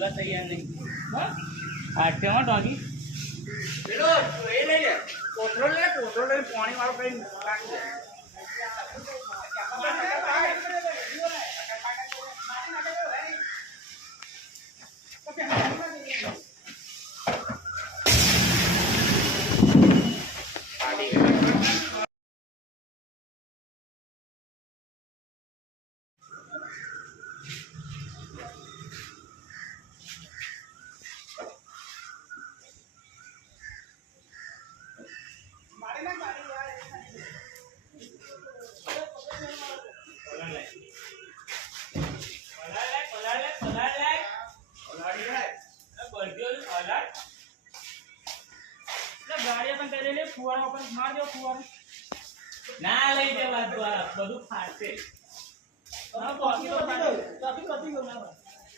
પૂરા તૈયાર નહીં હા આઠમાં ડોગી પેલો એ લઈ લે કોથળો લે પાણી વાળો કઈ રાખી દે ના લઈ જવા બધું ફાટશે